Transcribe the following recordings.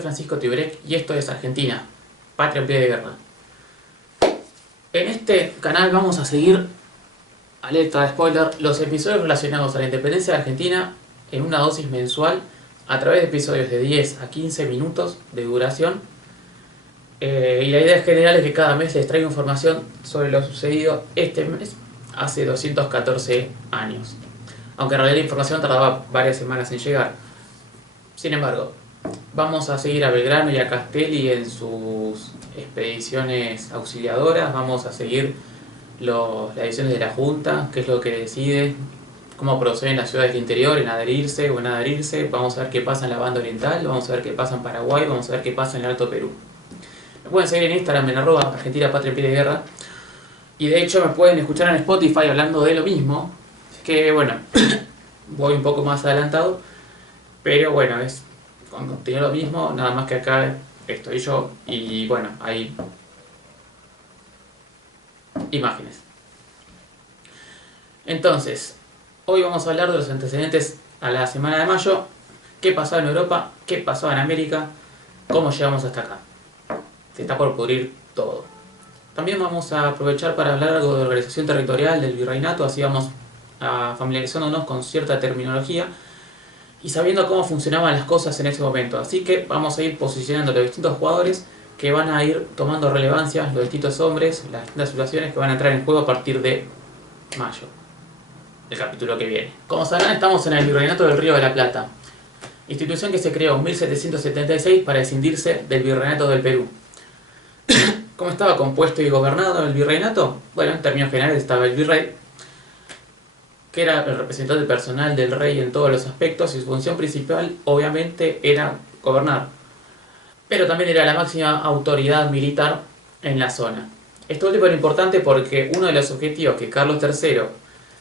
soy Francisco Tiburek y esto es Argentina, patria en pie de guerra. En este canal vamos a seguir, alerta de spoiler, los episodios relacionados a la independencia de Argentina en una dosis mensual a través de episodios de 10 a 15 minutos de duración. Y la idea general es que cada mes les traiga información sobre lo sucedido este mes hace 214 años. Aunque en realidad la información tardaba varias semanas en llegar. Sin embargo, vamos a seguir a Belgrano y a Castelli en sus expediciones auxiliadoras. Vamos a seguir las decisiones de la Junta, qué es lo que decide, cómo proceden las ciudades del interior en adherirse o en adherirse. Vamos a ver qué pasa en la banda oriental, vamos a ver qué pasa en Paraguay, vamos a ver qué pasa en el Alto Perú. Me pueden seguir en Instagram en @Argentina Patria en Pie de Guerra. Y de hecho me pueden escuchar en Spotify hablando de lo mismo. Que bueno, voy un poco más adelantado. Pero bueno, es con contenido lo mismo, nada más que acá estoy yo y bueno, hay imágenes. Entonces, hoy vamos a hablar de los antecedentes a la semana de mayo, qué pasaba en Europa, qué pasaba en América, cómo llegamos hasta acá. Se está por pudrir todo. También vamos a aprovechar para hablar algo de organización territorial del virreinato, así vamos familiarizándonos con cierta terminología y sabiendo cómo funcionaban las cosas en ese momento. Así que vamos a ir posicionando los distintos jugadores que van a ir tomando relevancia, los distintos hombres, las distintas situaciones que van a entrar en juego a partir de mayo, el capítulo que viene. Como sabrán, estamos en el Virreinato del Río de la Plata, institución que se creó en 1776 para escindirse del Virreinato del Perú. ¿Cómo estaba compuesto y gobernado el virreinato? Bueno, en términos generales estaba el virrey, que era el representante personal del rey en todos los aspectos, y su función principal obviamente era gobernar, pero también era la máxima autoridad militar en la zona. Esto último era importante porque uno de los objetivos que Carlos III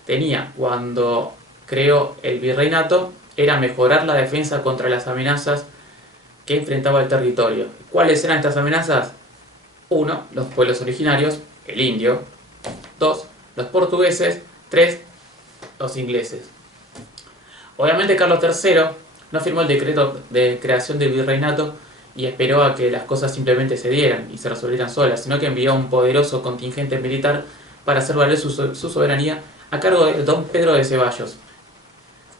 tenía cuando creó el virreinato era mejorar la defensa contra las amenazas que enfrentaba el territorio. ¿Cuáles eran estas amenazas? 1. Los pueblos originarios, el indio. 2. Los portugueses. 3. Los ingleses. Obviamente Carlos III no firmó el decreto de creación del virreinato y esperó a que las cosas simplemente se dieran y se resolvieran solas, sino que envió un poderoso contingente militar para hacer valer su soberanía a cargo de don Pedro de Ceballos.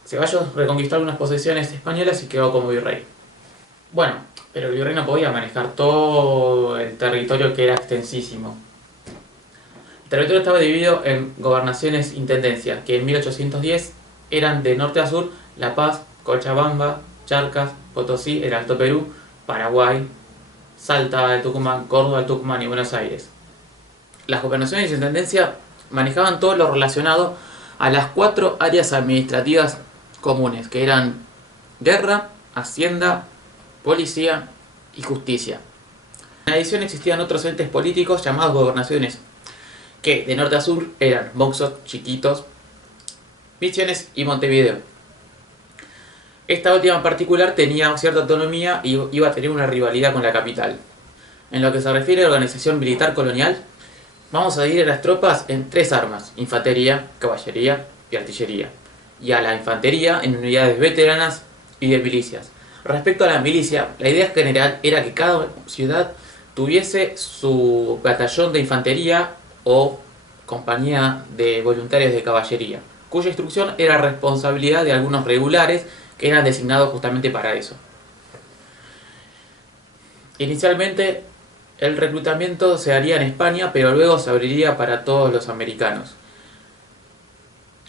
Ceballos reconquistó algunas posesiones españolas y quedó como virrey. Bueno, pero el virrey no podía manejar todo el territorio, que era extensísimo. El territorio estaba dividido en gobernaciones intendencias, que en 1810 eran de norte a sur: La Paz, Cochabamba, Charcas, Potosí, el Alto Perú, Paraguay, Salta del Tucumán, Córdoba del Tucumán y Buenos Aires. Las gobernaciones de intendencia manejaban todo lo relacionado a las 4 áreas administrativas comunes, que eran guerra, hacienda, policía y justicia. En adición existían otros entes políticos llamados gobernaciones, que de norte a sur eran Moxos, Chiquitos, Misiones y Montevideo. Esta última en particular tenía cierta autonomía y iba a tener una rivalidad con la capital. En lo que se refiere a la organización militar colonial, vamos a dividir a las tropas en 3 armas: infantería, caballería y artillería, y a la infantería en unidades veteranas y de milicias. Respecto a la milicia, la idea general era que cada ciudad tuviese su batallón de infantería o compañía de voluntarios de caballería, cuya instrucción era responsabilidad de algunos regulares que eran designados justamente para eso. Inicialmente el reclutamiento se haría en España, pero luego se abriría para todos los americanos.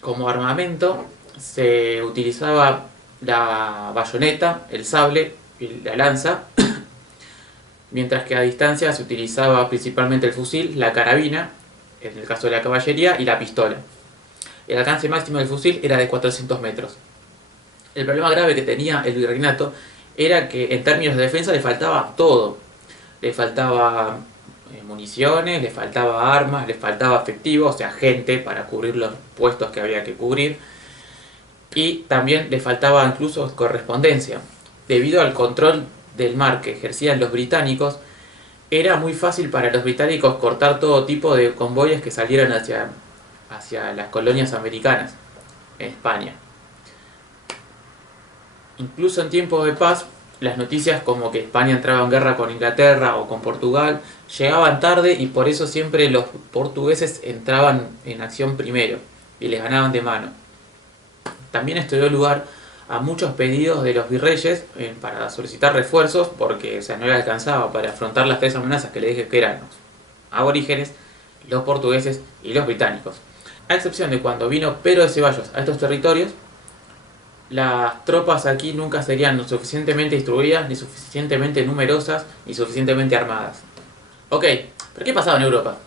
Como armamento se utilizaba la bayoneta, el sable y la lanza, mientras que a distancia se utilizaba principalmente el fusil, la carabina, en el caso de la caballería, y la pistola. El alcance máximo del fusil era de 400 metros. El problema grave que tenía el virreinato era que en términos de defensa le faltaba todo. Le faltaba municiones, le faltaba armas, le faltaba efectivo, o sea, gente para cubrir los puestos que había que cubrir. Y también le faltaba incluso correspondencia. Debido al control del mar que ejercían los británicos, era muy fácil para los británicos cortar todo tipo de convoyes que salieran hacia las colonias americanas en España. Incluso en tiempos de paz, las noticias como que España entraba en guerra con Inglaterra o con Portugal llegaban tarde y por eso siempre los portugueses entraban en acción primero y les ganaban de mano. También esto dio lugar a muchos pedidos de los virreyes para solicitar refuerzos porque no les alcanzaba para afrontar las tres amenazas que les dije que eran los aborígenes, los portugueses y los británicos. A excepción de cuando vino Pedro de Ceballos a estos territorios, las tropas aquí nunca serían lo suficientemente instruidas, ni suficientemente numerosas, ni suficientemente armadas. Ok, pero ¿qué pasaba en Europa?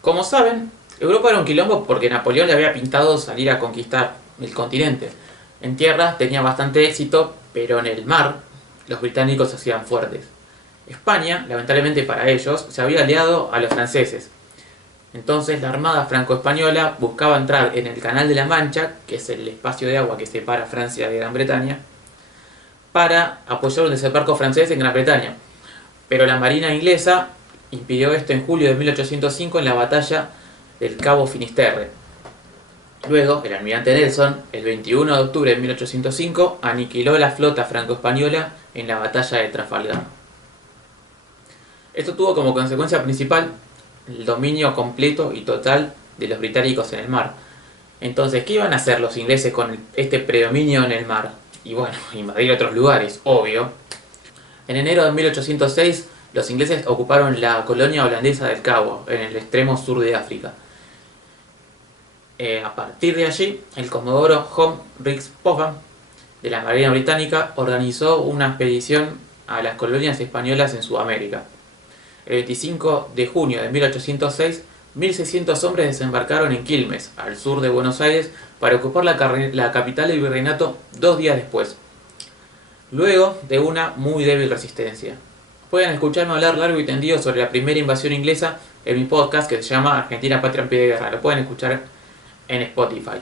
Como saben, Europa era un quilombo porque Napoleón le había pintado salir a conquistar el continente. En tierra tenía bastante éxito, pero en el mar los británicos se hacían fuertes. España, lamentablemente para ellos, se había aliado a los franceses. Entonces la armada franco-española buscaba entrar en el Canal de la Mancha, que es el espacio de agua que separa Francia de Gran Bretaña, para apoyar un desembarco francés en Gran Bretaña. Pero la marina inglesa impidió esto en julio de 1805 en la batalla del Cabo Finisterre. Luego, el almirante Nelson, el 21 de octubre de 1805, aniquiló la flota franco-española en la batalla de Trafalgar. Esto tuvo como consecuencia principal el dominio completo y total de los británicos en el mar. Entonces, ¿qué iban a hacer los ingleses con este predominio en el mar? Y bueno, invadir otros lugares, obvio. En enero de 1806, los ingleses ocuparon la colonia holandesa del Cabo, en el extremo sur de África. A partir de allí, el comodoro John Rex Popham, de la Marina Británica, organizó una expedición a las colonias españolas en Sudamérica. El 25 de junio de 1806, 1.600 hombres desembarcaron en Quilmes, al sur de Buenos Aires, para ocupar la capital del virreinato 2 días después, luego de una muy débil resistencia. Pueden escucharme hablar largo y tendido sobre la primera invasión inglesa en mi podcast que se llama Argentina Patria en pie de guerra. Lo pueden escuchar en Spotify.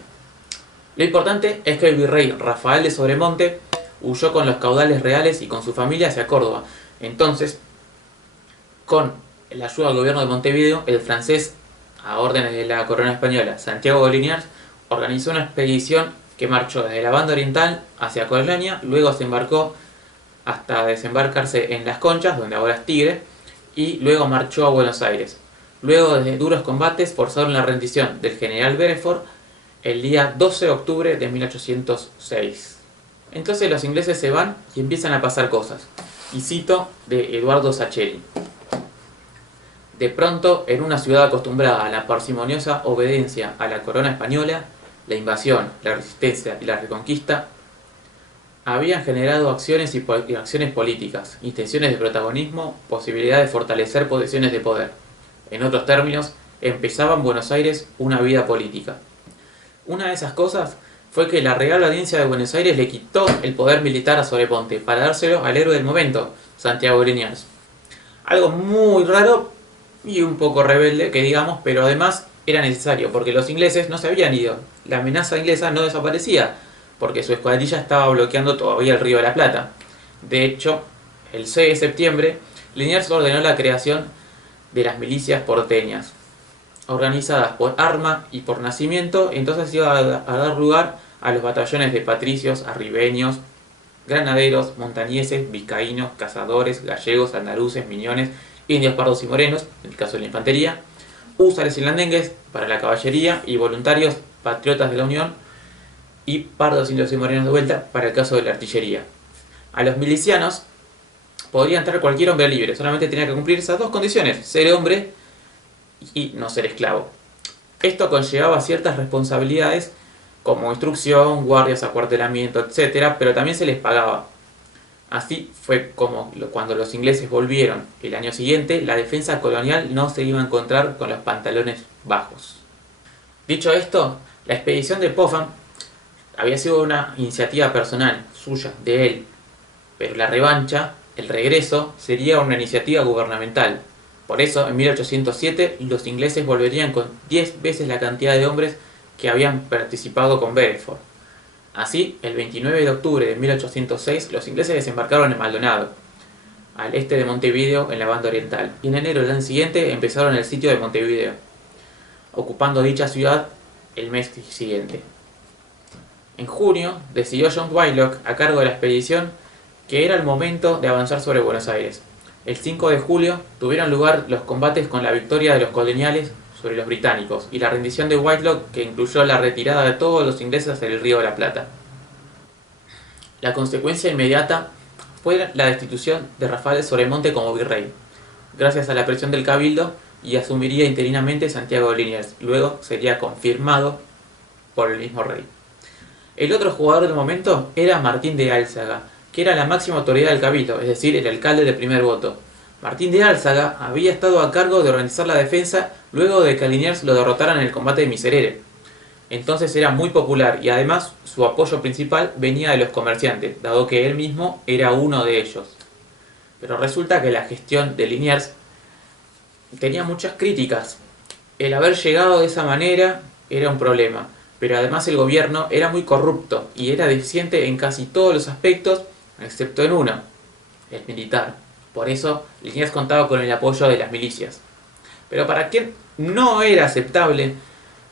Lo importante es que el virrey Rafael de Sobremonte huyó con los caudales reales y con su familia hacia Córdoba. Entonces, con la ayuda del gobierno de Montevideo, el francés, a órdenes de la corona española, Santiago de Liniers, organizó una expedición que marchó desde la banda oriental hacia Colonia, luego se embarcó hasta desembarcarse en Las Conchas, donde ahora es Tigre, y luego marchó a Buenos Aires. Luego de duros combates forzaron la rendición del general Beresford el día 12 de octubre de 1806. Entonces los ingleses se van y empiezan a pasar cosas. Y cito de Eduardo Sacheri. De pronto, en una ciudad acostumbrada a la parsimoniosa obediencia a la corona española, la invasión, la resistencia y la reconquista habían generado acciones y acciones políticas, intenciones de protagonismo, posibilidad de fortalecer posiciones de poder. En otros términos, empezaba en Buenos Aires una vida política. Una de esas cosas fue que la Real Audiencia de Buenos Aires le quitó el poder militar a Sobremonte para dárselo al héroe del momento, Santiago de Liniers. Algo muy raro y un poco rebelde, que digamos, pero además era necesario, porque los ingleses no se habían ido. La amenaza inglesa no desaparecía, porque su escuadrilla estaba bloqueando todavía el Río de la Plata. De hecho, el 6 de septiembre, Liniers ordenó la creación de las milicias porteñas, organizadas por arma y por nacimiento. Entonces iba a dar lugar a los batallones de patricios, arribeños, granaderos, montañeses, vizcaínos, cazadores, gallegos, andaluces, miñones, indios, pardos y morenos, en el caso de la infantería, húsares y landengues para la caballería y voluntarios patriotas de la Unión, y pardos, indios y morenos de vuelta para el caso de la artillería. A los milicianos podría entrar cualquier hombre libre, solamente tenía que cumplir esas dos condiciones: ser hombre y no ser esclavo. Esto conllevaba ciertas responsabilidades como instrucción, guardias, acuartelamiento, etc., pero también se les pagaba. Así fue como cuando los ingleses volvieron el año siguiente, la defensa colonial no se iba a encontrar con los pantalones bajos. Dicho esto, la expedición de Popham había sido una iniciativa personal, suya, de él, pero la revancha, el regreso, sería una iniciativa gubernamental. Por eso, en 1807, los ingleses volverían con 10 veces la cantidad de hombres que habían participado con Beresford. Así, el 29 de octubre de 1806, los ingleses desembarcaron en Maldonado, al este de Montevideo, en la banda oriental, y en enero del año siguiente empezaron el sitio de Montevideo, ocupando dicha ciudad el mes siguiente. En junio, decidió John Wylock, a cargo de la expedición, que era el momento de avanzar sobre Buenos Aires. El 5 de julio tuvieron lugar los combates con la victoria de los coloniales sobre los británicos y la rendición de Whitelock, que incluyó la retirada de todos los ingleses del Río de la Plata. La consecuencia inmediata fue la destitución de Rafael de Sobremonte como virrey, gracias a la presión del Cabildo, y asumiría interinamente Santiago de Liniers. Luego sería confirmado por el mismo rey. El otro jugador del momento era Martín de Álzaga, que era la máxima autoridad del Cabildo, es decir, el alcalde de primer voto. Martín de Álzaga había estado a cargo de organizar la defensa luego de que a Liniers lo derrotaran en el combate de Miserere. Entonces era muy popular y además su apoyo principal venía de los comerciantes, dado que él mismo era uno de ellos. Pero resulta que la gestión de Liniers tenía muchas críticas. El haber llegado de esa manera era un problema, pero además el gobierno era muy corrupto y era deficiente en casi todos los aspectos, excepto en uno, el militar. Por eso Liniers contaba con el apoyo de las milicias. Pero para quien no era aceptable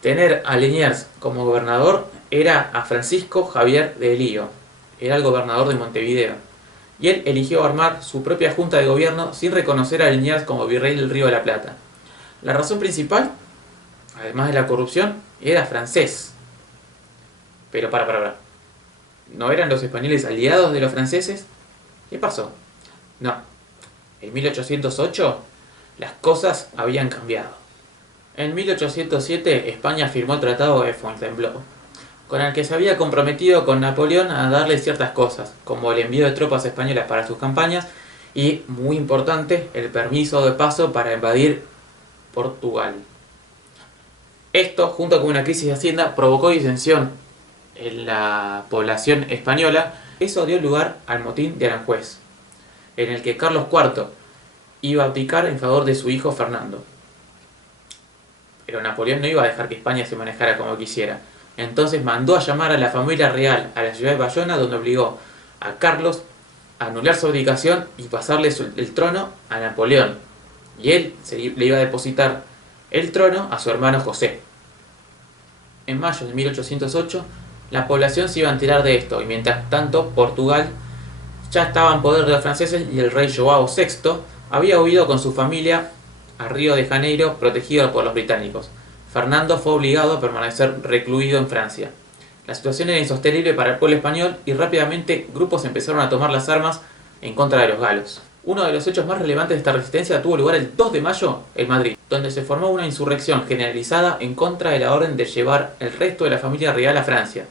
tener a Liniers como gobernador era a Francisco Javier de Elío, era el gobernador de Montevideo, y él eligió armar su propia junta de gobierno sin reconocer a Liniers como virrey del Río de la Plata. La razón principal, además de la corrupción, era francés. Pero para. ¿No eran los españoles aliados de los franceses? ¿Qué pasó? No. En 1808 las cosas habían cambiado. En 1807 España firmó el Tratado de Fontainebleau, con el que se había comprometido con Napoleón a darle ciertas cosas, como el envío de tropas españolas para sus campañas y, muy importante, el permiso de paso para invadir Portugal. Esto, junto con una crisis de hacienda, provocó disensión en la población española. Eso dio lugar al motín de Aranjuez, en el que Carlos IV iba a abdicar en favor de su hijo Fernando. Pero Napoleón no iba a dejar que España se manejara como quisiera. Entonces mandó a llamar a la familia real a la ciudad de Bayona, donde obligó a Carlos a anular su abdicación y pasarle el trono a Napoleón. Y él le iba a depositar el trono a su hermano José. En mayo de 1808, la población se iba a enterar de esto, y mientras tanto Portugal ya estaba en poder de los franceses y el rey João VI había huido con su familia a Río de Janeiro, protegido por los británicos. Fernando fue obligado a permanecer recluido en Francia. La situación era insostenible para el pueblo español y rápidamente grupos empezaron a tomar las armas en contra de los galos. Uno de los hechos más relevantes de esta resistencia tuvo lugar el 2 de mayo en Madrid, donde se formó una insurrección generalizada en contra de la orden de llevar el resto de la familia real a Francia.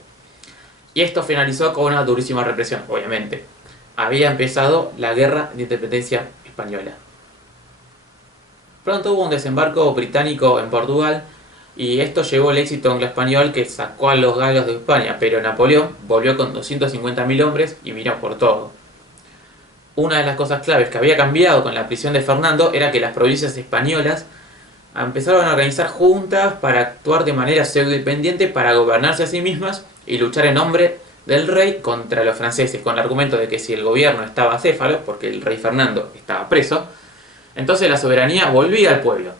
Y esto finalizó con una durísima represión, obviamente. Había empezado la Guerra de Independencia Española. Pronto hubo un desembarco británico en Portugal y esto llevó el éxito anglo-español que sacó a los galos de España, pero Napoleón volvió con 250.000 hombres y miró por todo. Una de las cosas claves que había cambiado con la prisión de Fernando era que las provincias españolas empezaron a organizar juntas para actuar de manera pseudo-independiente para gobernarse a sí mismas y luchar en nombre del rey contra los franceses, con el argumento de que si el gobierno estaba acéfalo, porque el rey Fernando estaba preso, entonces la soberanía volvía al pueblo,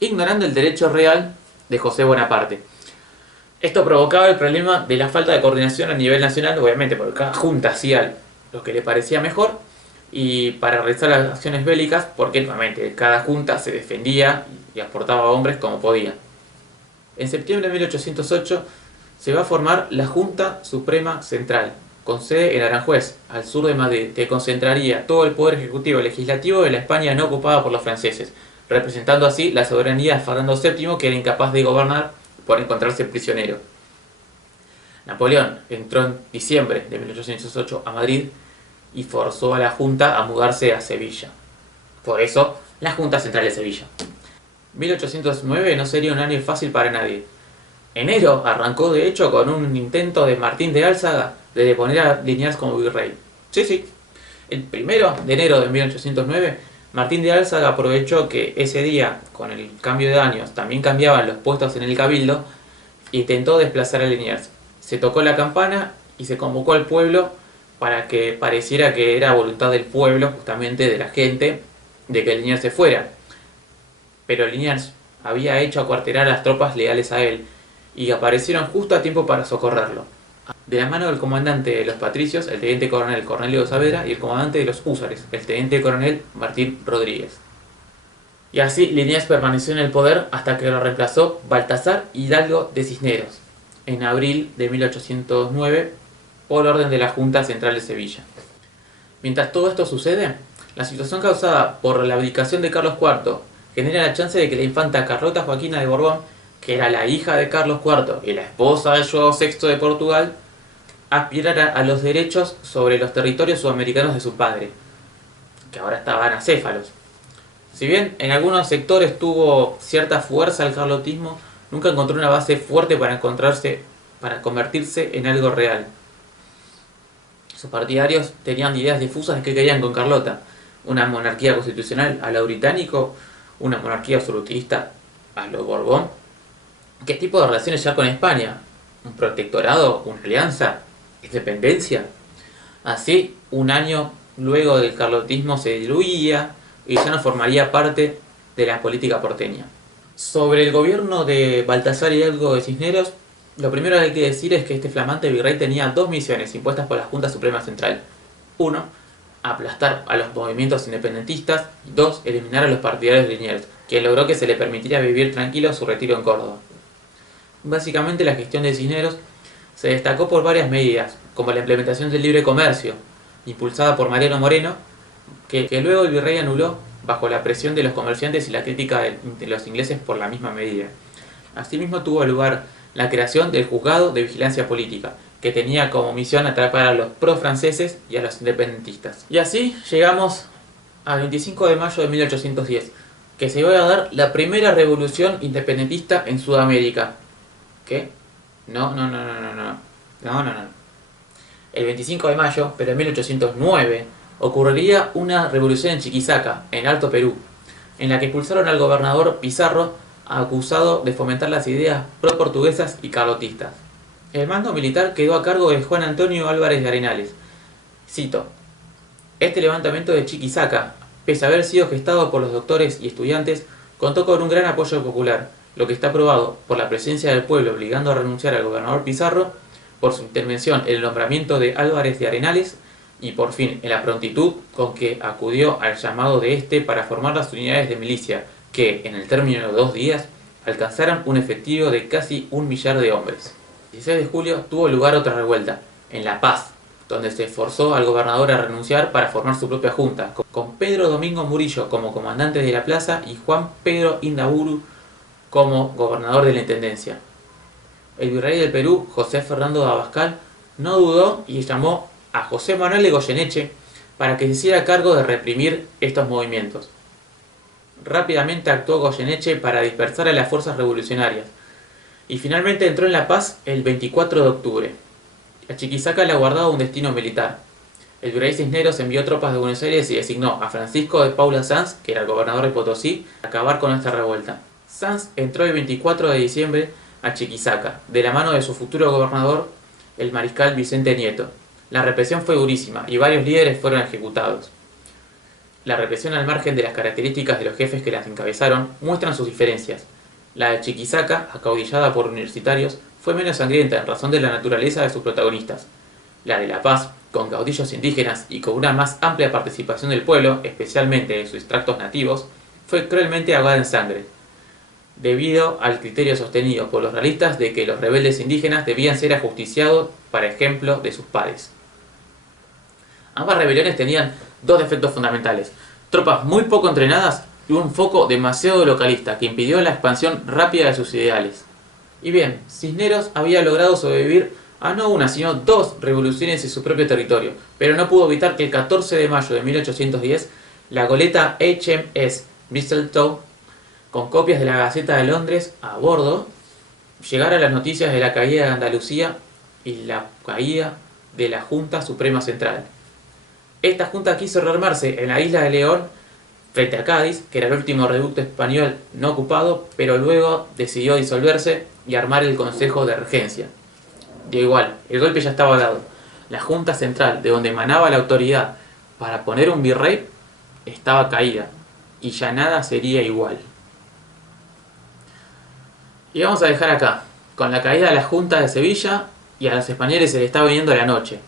ignorando el derecho real de José Bonaparte. Esto provocaba el problema de la falta de coordinación a nivel nacional, obviamente porque cada junta hacía lo que le parecía mejor, y para realizar las acciones bélicas, porque nuevamente cada junta se defendía y aportaba hombres como podía. En septiembre de 1808 se va a formar la Junta Suprema Central, con sede en Aranjuez, al sur de Madrid, que concentraría todo el poder ejecutivo y legislativo de la España no ocupada por los franceses, representando así la soberanía de Fernando VII, que era incapaz de gobernar por encontrarse prisionero. Napoleón entró en diciembre de 1808 a Madrid y forzó a la Junta a mudarse a Sevilla. Por eso, la Junta Central de Sevilla. 1809 no sería un año fácil para nadie. Enero arrancó de hecho con un intento de Martín de Álzaga de deponer a Liniers como virrey. Sí. El 1 de enero de 1809, Martín de Álzaga aprovechó que ese día, con el cambio de años, también cambiaban los puestos en el cabildo, e intentó desplazar a Liniers. Se tocó la campana y se convocó al pueblo para que pareciera que era voluntad del pueblo, justamente de la gente, de que Liniers se fuera. Pero Liniers había hecho acuartelar a las tropas leales a él, y aparecieron justo a tiempo para socorrerlo. de la mano del comandante de los patricios, el teniente coronel Cornelio Saavedra, y el comandante de los húsares, el teniente coronel Martín Rodríguez. Y así Liniers permaneció en el poder hasta que lo reemplazó Baltasar Hidalgo de Cisneros, en abril de 1809, por orden de la Junta Central de Sevilla. Mientras todo esto sucede, la situación causada por la abdicación de Carlos IV genera la chance de que la infanta Carlota Joaquina de Borbón, que era la hija de Carlos IV y la esposa de João VI de Portugal, aspirara a los derechos sobre los territorios sudamericanos de su padre, que ahora estaban acéfalos. Si bien en algunos sectores tuvo cierta fuerza el carlotismo, nunca encontró una base fuerte para convertirse en algo real. Sus partidarios tenían ideas difusas de qué querían con Carlota: una monarquía constitucional a lo británico, una monarquía absolutista a lo Borbón. ¿Qué tipo de relaciones ya con España? ¿Un protectorado? ¿Una alianza? ¿Independencia? Así, un año luego del carlotismo se diluía y ya no formaría parte de la política porteña. Sobre el gobierno de Baltasar Hidalgo de Cisneros, lo primero que hay que decir es que este flamante virrey tenía dos misiones impuestas por la Junta Suprema Central. Uno, aplastar a los movimientos independentistas. Y dos, eliminar a los partidarios de Liniers, quien logró que se le permitiera vivir tranquilo su retiro en Córdoba. Básicamente la gestión de Cisneros se destacó por varias medidas, como la implementación del libre comercio, impulsada por Mariano Moreno, que luego el virrey anuló bajo la presión de los comerciantes y la crítica de los ingleses por la misma medida. Asimismo tuvo lugar la creación del Juzgado de Vigilancia Política, que tenía como misión atrapar a los pro-franceses y a los independentistas. Y así llegamos al 25 de mayo de 1810, que se iba a dar la primera revolución independentista en Sudamérica. ¿Qué? No. El 25 de mayo, pero en 1809, ocurriría una revolución en Chuquisaca, en Alto Perú, en la que expulsaron al gobernador Pizarro, acusado de fomentar las ideas pro-portuguesas y carlotistas. El mando militar quedó a cargo de Juan Antonio Álvarez de Arenales. Cito: este levantamiento de Chuquisaca, pese a haber sido gestado por los doctores y estudiantes, contó con un gran apoyo popular, lo que está probado por la presencia del pueblo obligando a renunciar al gobernador Pizarro, por su intervención en el nombramiento de Álvarez de Arenales y por fin en la prontitud con que acudió al llamado de este para formar las unidades de milicia que, en el término de 2 días, alcanzaron un efectivo de casi 1 millar de hombres. El 16 de julio tuvo lugar otra revuelta, en La Paz, donde se forzó al gobernador a renunciar para formar su propia junta, con Pedro Domingo Murillo como comandante de la plaza y Juan Pedro Indaburu como gobernador de la intendencia. El virrey del Perú, José Fernando de Abascal, no dudó y llamó a José Manuel de Goyeneche para que se hiciera cargo de reprimir estos movimientos. Rápidamente actuó Goyeneche para dispersar a las fuerzas revolucionarias y finalmente entró en La Paz el 24 de octubre. A Chuquisaca le aguardaba un destino militar. El virrey Cisneros envió tropas de Buenos Aires y designó a Francisco de Paula Sanz, que era el gobernador de Potosí, a acabar con esta revuelta. Sanz entró el 24 de diciembre a Chuquisaca, de la mano de su futuro gobernador, el mariscal Vicente Nieto. La represión fue durísima y varios líderes fueron ejecutados. La represión, al margen de las características de los jefes que las encabezaron, muestran sus diferencias. La de Chuquisaca, acaudillada por universitarios, fue menos sangrienta en razón de la naturaleza de sus protagonistas. La de La Paz, con caudillos indígenas y con una más amplia participación del pueblo, especialmente de sus extractos nativos, fue cruelmente ahogada en sangre, debido al criterio sostenido por los realistas de que los rebeldes indígenas debían ser ajusticiados para ejemplo de sus pares. Ambas rebeliones tenían 2 defectos fundamentales: tropas muy poco entrenadas y un foco demasiado localista que impidió la expansión rápida de sus ideales. Y bien, Cisneros había logrado sobrevivir a no una, sino 2 revoluciones en su propio territorio, pero no pudo evitar que el 14 de mayo de 1810 la goleta HMS Mistletoe, con copias de la Gaceta de Londres a bordo, llegara las noticias de la caída de Andalucía y la caída de la Junta Suprema Central. Esta junta quiso rearmarse en la isla de León frente a Cádiz, que era el último reducto español no ocupado, pero luego decidió disolverse y armar el Consejo de Regencia. De igual, el golpe ya estaba dado. La Junta Central, de donde emanaba la autoridad para poner un virrey, estaba caída, y ya nada sería igual. Y vamos a dejar acá, con la caída de la Junta de Sevilla y a los españoles se les está viniendo la noche.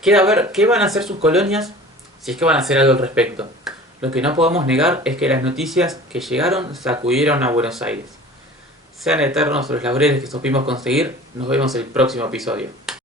Queda ver qué van a hacer sus colonias, si es que van a hacer algo al respecto. Lo que no podemos negar es que las noticias que llegaron sacudieron a Buenos Aires. Sean eternos los laureles que supimos conseguir. Nos vemos el próximo episodio.